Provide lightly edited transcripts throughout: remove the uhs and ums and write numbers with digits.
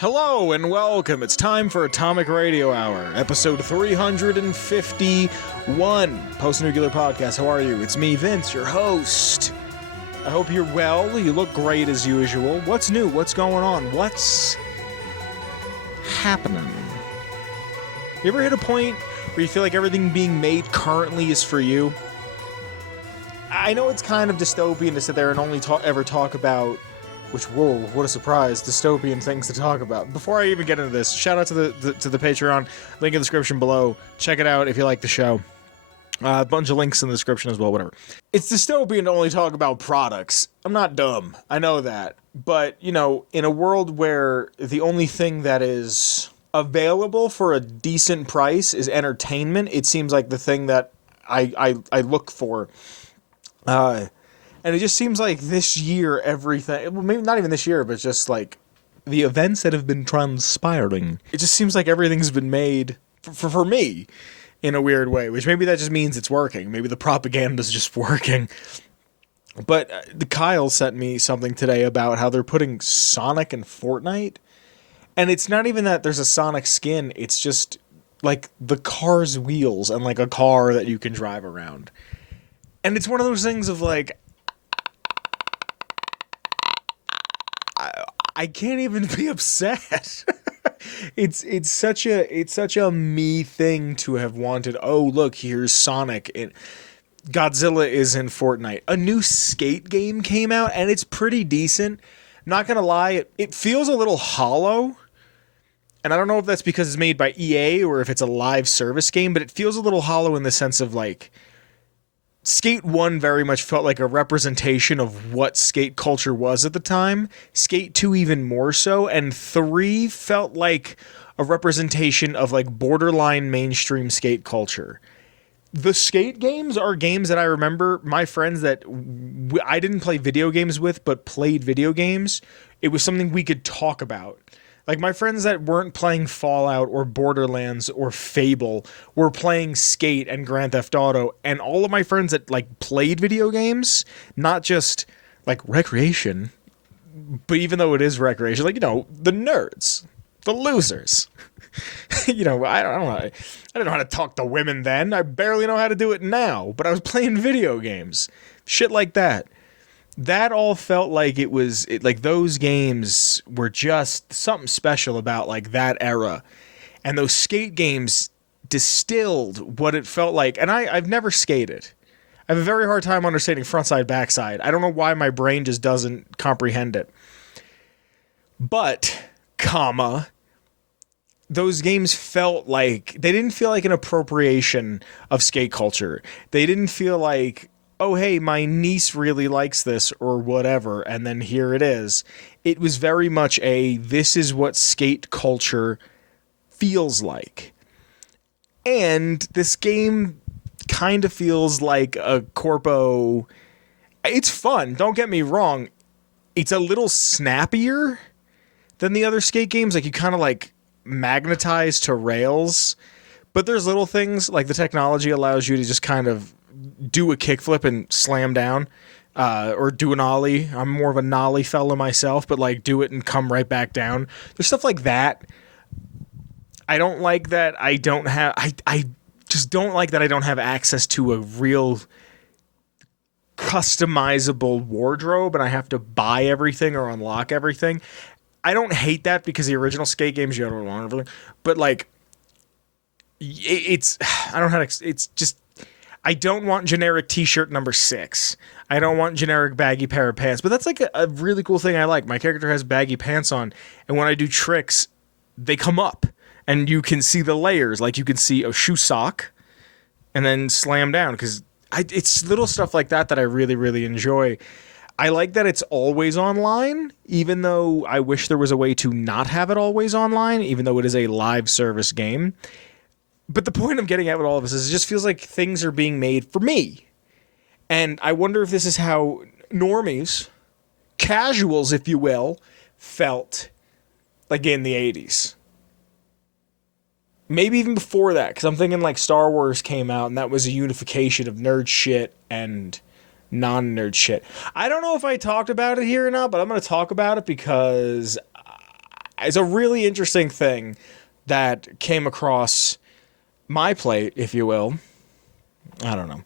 Hello and welcome. It's time for Atomic Radio Hour, episode 351, Post-Nuclear Podcast. How are you? It's me, Vince, your host. I hope you're well. You look great as usual. What's new? What's going on? What's happening? You ever hit a point where you feel like everything being made currently is for you? I know it's kind of dystopian to sit there and only ever talk about, which, whoa, what a surprise, dystopian things to talk about. Before I even get into this, shout out to the Patreon, link in the description below. Check it out if you like the show. A bunch of links in the description as well, whatever. It's dystopian to only talk about products. I'm not dumb, I know that. But, you know, in a world where the only thing that is available for a decent price is entertainment, it seems like the thing that I look for. And it just seems like this year, everything, well, maybe not even this year, but just like the events that have been transpiring, it just seems like everything's been made for me in a weird way, which maybe that just means it's working. Maybe the propaganda's just working. But Kyle sent me something today about how they're putting Sonic in Fortnite. And it's not even that there's a Sonic skin. It's just like the car's wheels and like a car that you can drive around. And it's one of those things of like, I can't even be upset. It's such a me thing to have wanted. Oh, look, here's Sonic. Godzilla is in Fortnite. A new skate game came out, and it's pretty decent. Not gonna lie, it feels a little hollow. And I don't know if that's because it's made by EA or if it's a live service game, but it feels a little hollow in the sense of like, Skate 1 very much felt like a representation of what skate culture was at the time. Skate 2 even more so. And 3 felt like a representation of like borderline mainstream skate culture. The skate games are games that I remember my friends that I didn't play video games with, but played video games. It was something we could talk about. Like my friends that weren't playing Fallout or Borderlands or Fable were playing Skate and Grand Theft Auto, and all of my friends that like played video games, not just like recreation, but even though it is recreation, like, you know, the nerds, the losers. You know, I didn't know how to talk to women then. I barely know how to do it now, but I was playing video games. Shit like that. That all felt like like those games were just something special about like that era. And those skate games distilled what it felt like. And I've never skated. I have a very hard time understanding frontside, backside. I don't know why my brain just doesn't comprehend it. But, those games felt like, they didn't feel like an appropriation of skate culture. They didn't feel like, oh, hey, my niece really likes this or whatever, and then here it is. It was very much this is what skate culture feels like. And this game kind of feels like a corpo. It's fun, don't get me wrong. It's a little snappier than the other skate games. Like, you kind of like magnetize to rails. But there's little things, like the technology allows you to just kind of do a kickflip and slam down, or do an ollie. I'm more of a nollie fella myself, but like do it and come right back down. There's stuff like that. I don't like that I don't have, I just don't like that I don't have access to a real customizable wardrobe and I have to buy everything or unlock everything. I don't hate that because the original skate games, you had to unlock everything, but like, it's just, I don't want generic t-shirt number 6. I don't want generic baggy pair of pants. But that's like a really cool thing I like. My character has baggy pants on, and when I do tricks, they come up, and you can see the layers. Like you can see a shoe sock, and then slam down. Because it's little stuff like that I really, really enjoy. I like that it's always online, even though I wish there was a way to not have it always online, even though it is a live service game. But the point I'm getting at with all of this is it just feels like things are being made for me. And I wonder if this is how normies, casuals, if you will, felt like in the 80s. Maybe even before that, because I'm thinking like Star Wars came out and that was a unification of nerd shit and non-nerd shit. I don't know if I talked about it here or not, but I'm going to talk about it because it's a really interesting thing that came across my plate, if you will. I don't know.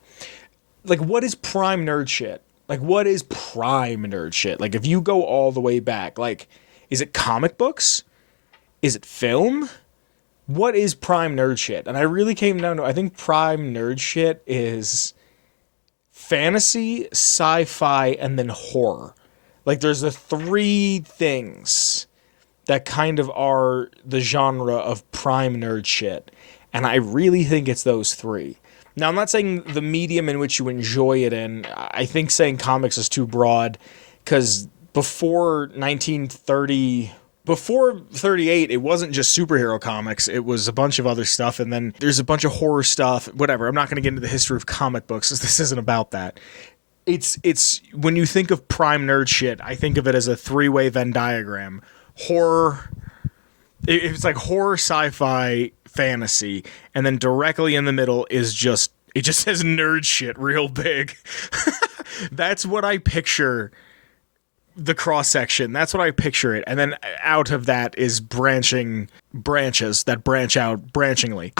Like, what is prime nerd shit? Like, what is prime nerd shit? Like, if you go all the way back, like, is it comic books? Is it film? What is prime nerd shit? And I really came down to, I think prime nerd shit is fantasy, sci-fi, and then horror. Like, there's the three things that kind of are the genre of prime nerd shit. And I really think it's those three. Now, I'm not saying the medium in which you enjoy it in. I think saying comics is too broad, because before 38, it wasn't just superhero comics. It was a bunch of other stuff, and then there's a bunch of horror stuff, whatever. I'm not going to get into the history of comic books, because this isn't about that. It's when you think of prime nerd shit, I think of it as a three-way Venn diagram. Horror, it's like horror, sci-fi, fantasy, and then directly in the middle is just, it just says nerd shit real big. That's what I picture the cross section. That's what I picture it. And then out of that is branches that branch out branchingly.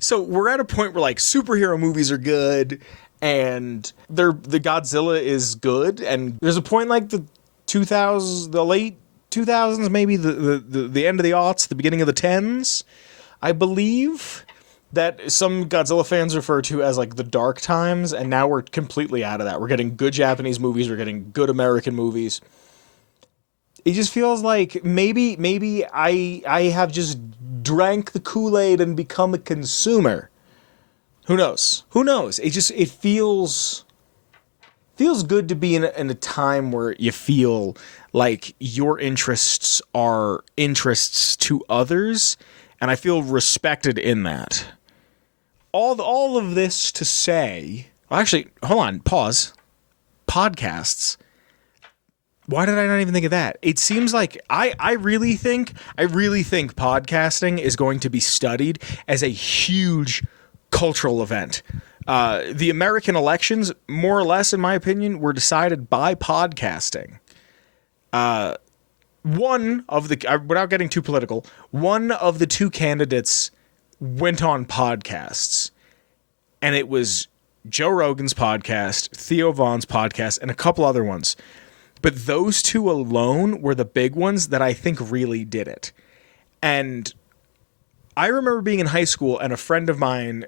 So we're at a point where like superhero movies are good and the Godzilla is good, and there's a point like the late 2000s, maybe the end of the aughts, the beginning of the tens, I believe, that some Godzilla fans refer to as like the dark times, and now we're completely out of that. We're getting good Japanese movies, we're getting good American movies. It just feels like maybe I have just drank the Kool-Aid and become a consumer. Who knows? It feels good to be in a time where you feel like your interests are interests to others, and I feel respected in that. All of this to say, well, actually, hold on, pause. Podcasts. Why did I not even think of that? It seems like I really think podcasting is going to be studied as a huge cultural event. The American elections, more or less, in my opinion, were decided by podcasting. Without getting too political, one of the two candidates went on podcasts, and it was Joe Rogan's podcast, Theo Vaughn's podcast, and a couple other ones. But those two alone were the big ones that I think really did it. And I remember being in high school, and a friend of mine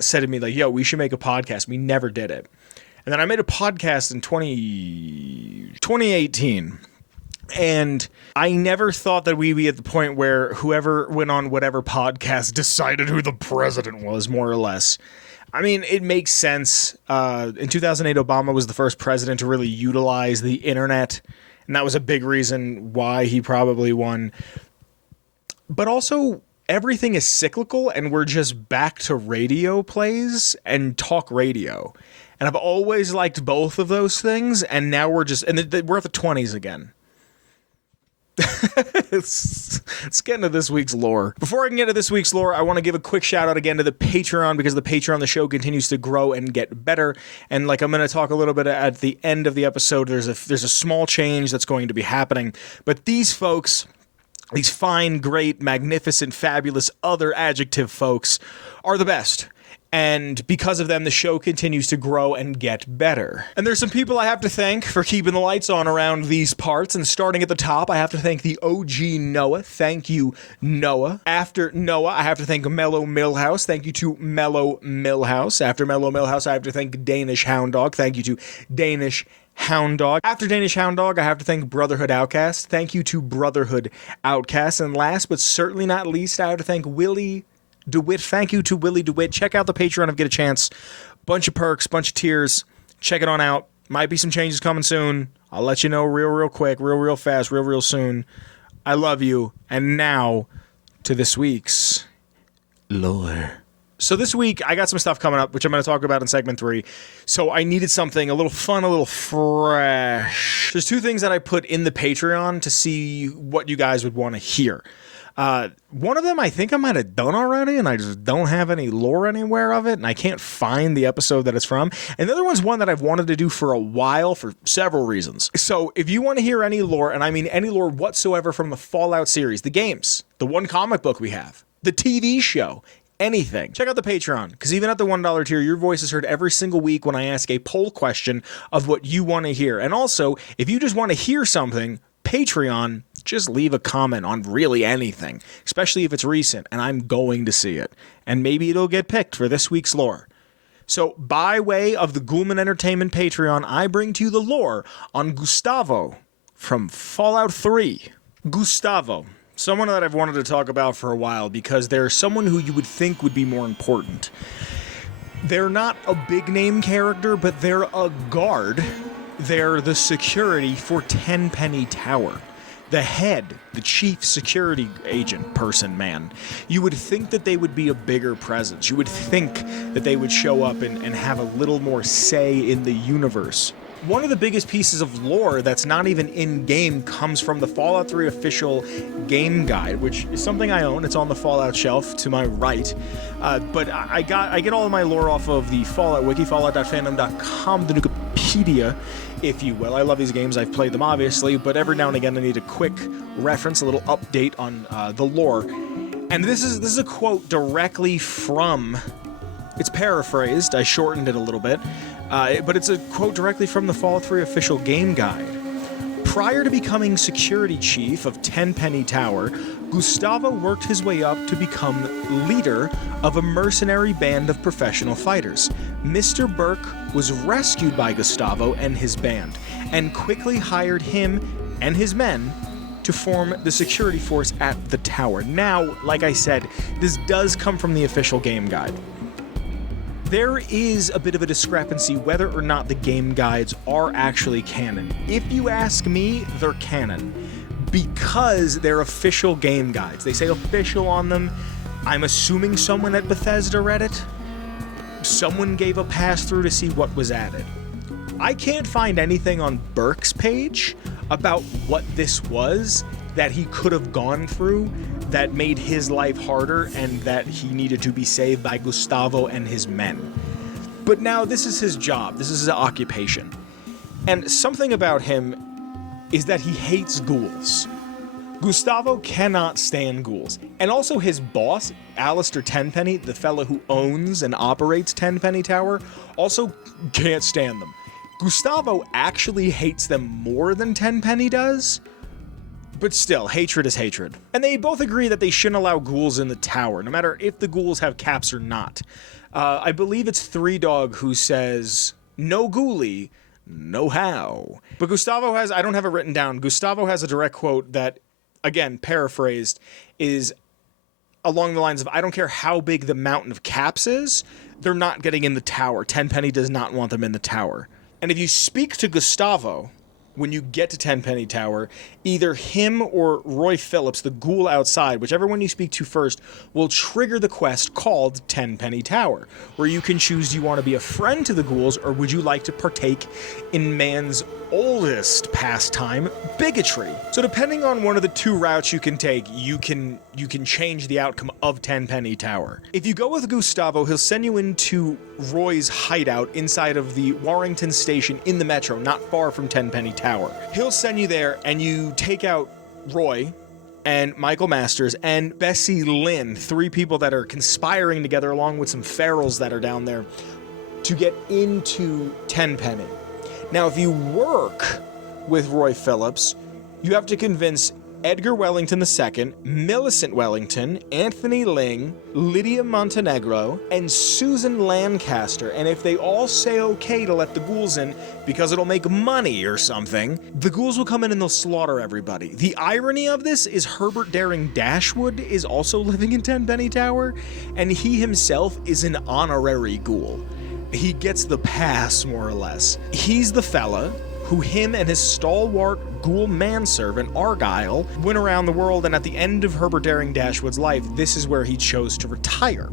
said to me, like, yo, we should make a podcast. We never did it. And then I made a podcast in 2018. And I never thought that we'd be at the point where whoever went on whatever podcast decided who the president was, more or less. I mean, it makes sense. In 2008, Obama was the first president to really utilize the internet. And that was a big reason why he probably won. But also, everything is cyclical, and we're just back to radio plays and talk radio. And I've always liked both of those things, and now we're at the 20s again. Let's get into this week's lore. Before I can get into this week's lore, I want to give a quick shout out again to the Patreon, because the Patreon, the show continues to grow and get better. And like I'm going to talk a little bit at the end of the episode, there's a small change that's going to be happening. But these folks, these fine, great, magnificent, fabulous, other adjective folks, are the best. And because of them, the show continues to grow and get better. And there's some people I have to thank for keeping the lights on around these parts. And starting at the top, I have to thank the OG Noah. Thank you, Noah. After Noah, I have to thank Mellow Milhouse. Thank you to Mellow Milhouse. After Mellow Milhouse, I have to thank Danish Hound Dog. Thank you to Danish Hound Dog. After Danish Hound Dog, I have to thank Brotherhood Outcast. Thank you to Brotherhood Outcast. And last but certainly not least, I have to thank Willy DuWitt. Thank you to Willy DuWitt. Check out the Patreon if you get a chance. Bunch of perks, bunch of tiers. Check it on out. Might be some changes coming soon. I'll let you know real quick, real fast, real soon. I love you. And now to this week's lore So this week, I got some stuff coming up, which I'm going to talk about in segment 3. So I needed something a little fun, a little fresh. There's 2 things that I put in the Patreon to see what you guys would want to hear. One of them I think I might have done already, and I just don't have any lore anywhere of it, and I can't find the episode that it's from. And the other one's one that I've wanted to do for a while for several reasons. So if you want to hear any lore, and I mean any lore whatsoever from the Fallout series, the games, the one comic book we have, the TV show, anything, check out the Patreon, because even at the $1 tier, your voice is heard every single week when I ask a poll question of what you want to hear. And also, if you just want to hear something, Patreon, just leave a comment on really anything, especially if it's recent, and I'm going to see it. And maybe it'll get picked for this week's lore. So, by way of the Ghoulman Entertainment Patreon, I bring to you the lore on Gustavo from Fallout 3. Gustavo, someone that I've wanted to talk about for a while because they're someone who you would think would be more important. They're not a big name character, but they're a guard. They're the security for Tenpenny Tower. The head, the chief security agent person, man. You would think that they would be a bigger presence. You would think that they would show up and have a little more say in the universe. One of the biggest pieces of lore that's not even in-game comes from the Fallout 3 official game guide, which is something I own. It's on the Fallout shelf to my right. But I get all of my lore off of the Fallout wiki, fallout.fandom.com, the Wikipedia, if you will. I love these games. I've played them, obviously, but every now and again I need a quick reference, a little update on the lore. And this is a quote directly from... It's paraphrased. I shortened it a little bit. But it's a quote directly from the Fallout 3 official game guide. Prior to becoming security chief of Tenpenny Tower, Gustavo worked his way up to become leader of a mercenary band of professional fighters. Mr. Burke was rescued by Gustavo and his band, and quickly hired him and his men to form the security force at the tower. Now, like I said, this does come from the official game guide. There is a bit of a discrepancy whether or not the game guides are actually canon. If you ask me, they're canon because they're official game guides. They say official on them. I'm assuming someone at Bethesda read it. Someone gave a pass-through to see what was added. I can't find anything on Burke's page about what this was that he could have gone through that made his life harder and that he needed to be saved by Gustavo and his men. But now this is his job, this is his occupation. And something about him is that he hates ghouls. Gustavo cannot stand ghouls. And also his boss, Alistair Tenpenny, the fellow who owns and operates Tenpenny Tower, also can't stand them. Gustavo actually hates them more than Tenpenny does. But still, hatred is hatred. And they both agree that they shouldn't allow ghouls in the tower, no matter if the ghouls have caps or not. I believe it's Three Dog who says, "No ghoulie, no how." But Gustavo has, I don't have it written down, Gustavo has a direct quote that, again, paraphrased, is along the lines of, "I don't care how big the mountain of caps is, they're not getting in the tower. Tenpenny does not want them in the tower." And if you speak to Gustavo, when you get to Tenpenny Tower, either him or Roy Phillips, the ghoul outside, whichever one you speak to first, will trigger the quest called Tenpenny Tower, where you can choose, do you want to be a friend to the ghouls, or would you like to partake in man's oldest pastime, bigotry? So depending on one of the 2 routes you can take, you can change the outcome of Tenpenny Tower. If you go with Gustavo, he'll send you into Roy's hideout inside of the Warrington station in the metro, not far from Tenpenny Tower. He'll send you there, and you take out Roy and Michael Masters and Bessie Lynn, 3 people that are conspiring together along with some ferals that are down there to get into Tenpenny. Now, if you work with Roy Phillips, you have to convince Edgar Wellington II, Millicent Wellington, Anthony Ling, Lydia Montenegro, and Susan Lancaster. And if they all say okay to let the ghouls in because it'll make money or something, the ghouls will come in and they'll slaughter everybody. The irony of this is Herbert Daring Dashwood is also living in Tenpenny Tower, and he himself is an honorary ghoul. He gets the pass, more or less. He's the fella who him and his stalwart ghoul manservant, Argyle, went around the world, and at the end of Herbert Daring Dashwood's life, this is where he chose to retire.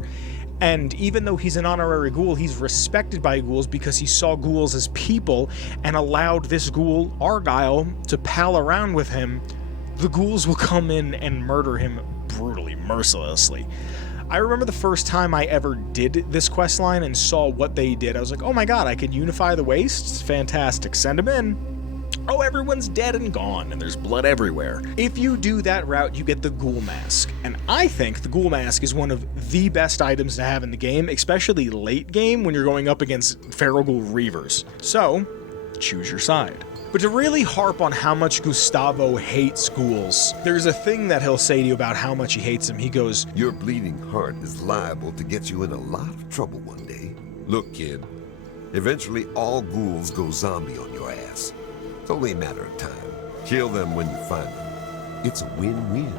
And even though he's an honorary ghoul, he's respected by ghouls because he saw ghouls as people and allowed this ghoul, Argyle, to pal around with him. The ghouls will come in and murder him brutally, mercilessly. I remember the first time I ever did this quest line and saw what they did. I was like, oh my god, I can unify the wastes? Fantastic. Send them in. Oh, everyone's dead and gone, and there's blood everywhere. If you do that route, you get the Ghoul Mask. And I think the Ghoul Mask is one of the best items to have in the game, especially late game when you're going up against Feral Ghoul Reavers. So, choose your side. But to really harp on how much Gustavo hates ghouls, there's a thing that he'll say to you about how much he hates them. He goes, "Your bleeding heart is liable to get you in a lot of trouble one day. Look, kid, eventually all ghouls go zombie on your ass. It's only a matter of time. Kill them when you find them. It's a win-win.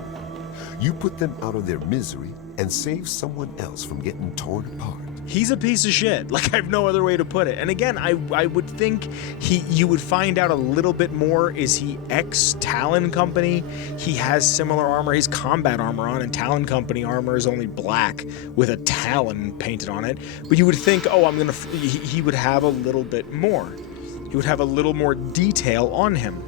You put them out of their misery and save someone else from getting torn apart." He's a piece of shit. Like, I have no other way to put it. And again, I would think you would find out a little bit more. Is he ex-Talon Company? He has similar armor. He's combat armor on, and Talon Company armor is only black with a Talon painted on it. But you would think, oh, he would have a little bit more. He would have a little more detail on him.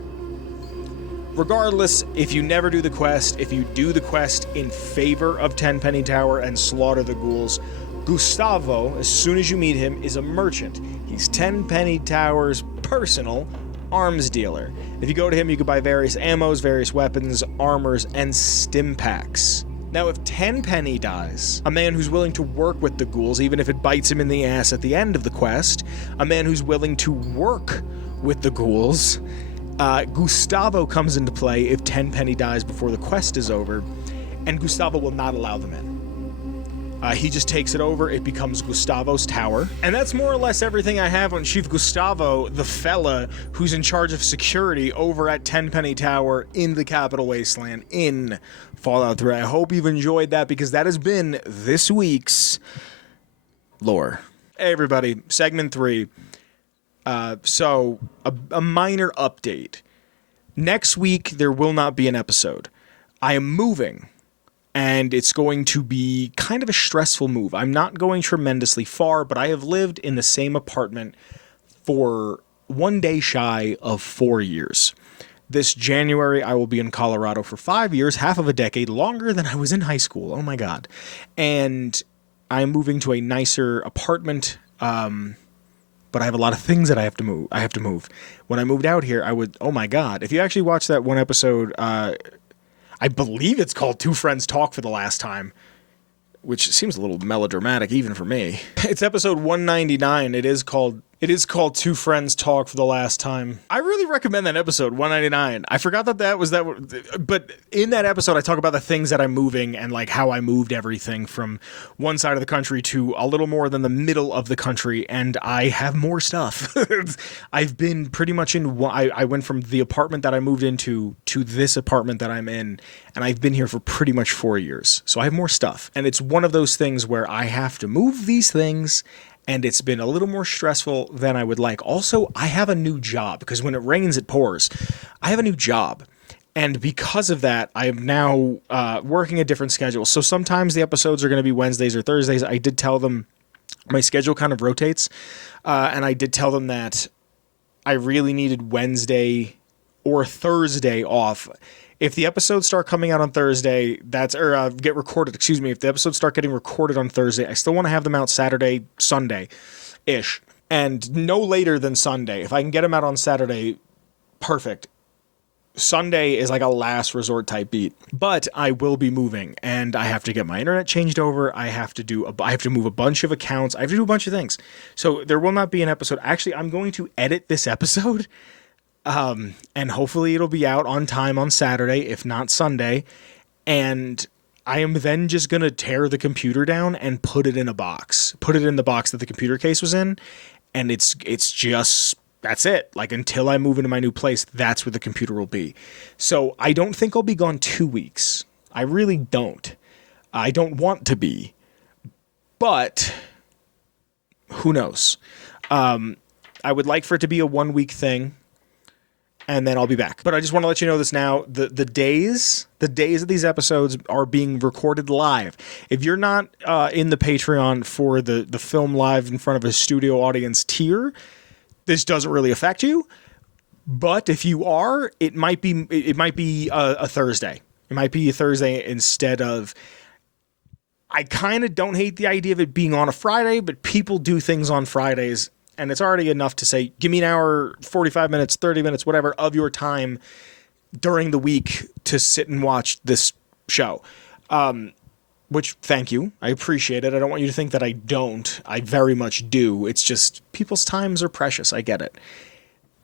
Regardless, if you never do the quest, if you do the quest in favor of Tenpenny Tower and slaughter the ghouls, Gustavo, as soon as you meet him, is a merchant. He's Tenpenny Tower's personal arms dealer. If you go to him, you can buy various ammos, various weapons, armors, and stim packs. Now, if Tenpenny dies, a man who's willing to work with the ghouls, even if it bites him in the ass at the end of the quest, a man who's willing to work with the ghouls, Gustavo comes into play if Tenpenny dies before the quest is over, and Gustavo will not allow them in. He just takes it over, it becomes Gustavo's tower. And that's more or less everything I have on Chief Gustavo, the fella who's in charge of security over at Tenpenny Tower in the Capital Wasteland in Fallout 3. I hope you've enjoyed that, because that has been this week's lore. Hey everybody, segment 3. So, a minor update. Next week, there will not be an episode. I am moving. And it's going to be kind of a stressful move. I'm not going tremendously far, but I have lived in the same apartment for one day shy of 4 years. This January, I will be in Colorado for 5 years, half of a decade, longer than I was in high school. Oh my God. And I'm moving to a nicer apartment, but I have a lot of things that I have to move. When I moved out here, oh my God. If you actually watch that one episode, I believe it's called Two Friends Talk for the Last Time, which seems a little melodramatic even for me. It's episode 199. It is called Two Friends Talk for the Last Time. I really recommend that episode, 199. I forgot that was that, but in that episode I talk about the things that I'm moving and like how I moved everything from one side of the country to a little more than the middle of the country, and I have more stuff. I've been pretty much I went from the apartment that I moved into to this apartment that I'm in, and I've been here for pretty much 4 years. So I have more stuff, and it's one of those things where I have to move these things, and it's been a little more stressful than I would like. Also, I have a new job, because when it rains, it pours. I have a new job, and because of that, I am now working a different schedule. So sometimes the episodes are going to be Wednesdays or Thursdays. I did tell them my schedule kind of rotates, and I did tell them that I really needed Wednesday or Thursday off. If the episodes start coming out on Thursday, if the episodes start getting recorded on Thursday, I still want to have them out Saturday, Sunday-ish, and no later than Sunday. If I can get them out on Saturday, perfect. Sunday is like a last resort type beat, but I will be moving, and I have to get my internet changed over. I have to move a bunch of accounts. I have to do a bunch of things. So there will not be an episode. Actually, I'm going to edit this episode. And hopefully it'll be out on time on Saturday, if not Sunday. And I am then just going to tear the computer down and put it in a box. Put it in the box that the computer case was in. And it's just, that's it. Like, until I move into my new place, that's where the computer will be. So I don't think I'll be gone 2 weeks. I really don't. I don't want to be. But who knows? I would like for it to be a 1 week thing. and then I'll be back. But I just want to let you know this now. The days of these episodes are being recorded live. If you're not in the Patreon for the film live in front of a studio audience tier, this doesn't really affect you. But if you are, it might be a Thursday. It might be a Thursday instead of. I kind of don't hate the idea of it being on a Friday, but people do things on Fridays, and it's already enough to say, give me an hour, 45 minutes, 30 minutes, whatever, of your time during the week to sit and watch this show. Which, thank you. I appreciate it. I don't want you to think that I don't. I very much do. It's just people's times are precious. I get it.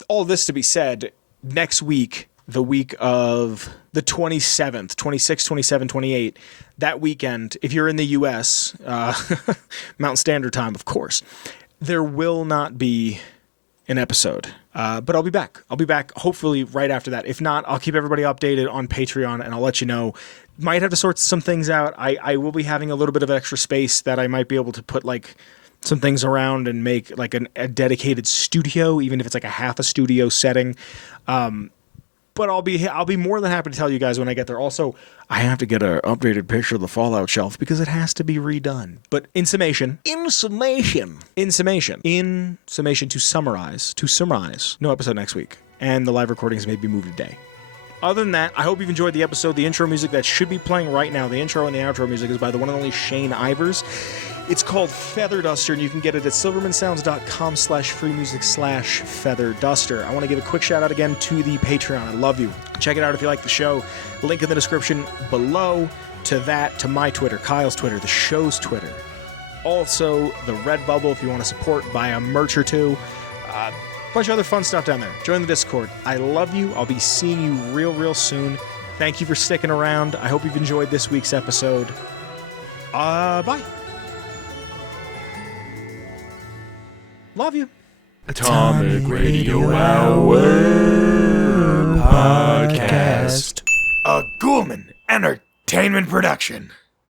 All this to be said, next week, the week of the 27th, 26, 27, 28, that weekend, if you're in the U.S., Mountain Standard Time, of course, there will not be an episode. But I'll be back. I'll be back hopefully right after that. If not, I'll keep everybody updated on Patreon, and I'll let you know. Might have to sort some things out. I will be having a little bit of extra space that I might be able to put like some things around and make like a dedicated studio, even if it's like a half a studio setting. But I'll be more than happy to tell you guys when I get there. Also, I have to get an updated picture of the Fallout shelf because it has to be redone. But in summation, to summarize, no episode next week. And the live recordings may be moved a day. Other than that, I hope you've enjoyed the episode. The intro music that should be playing right now, the intro and the outro music, is by the one and only Shane Ivers. It's called Feather Duster, and you can get it at silvermansounds.com/freemusic/Feather Duster. I want to give a quick shout out again to the Patreon. I love you. Check it out if you like the show. Link in the description below to that, to my Twitter, Kyle's Twitter, the show's Twitter. Also, the Redbubble if you want to support, buy a merch or two. Bunch of other fun stuff down there. Join the Discord. I love you. I'll be seeing you real soon. Thank you for sticking around. I hope you've enjoyed this week's episode. Bye. Love you. Atomic Radio Hour Podcast. A Ghoulman Entertainment production.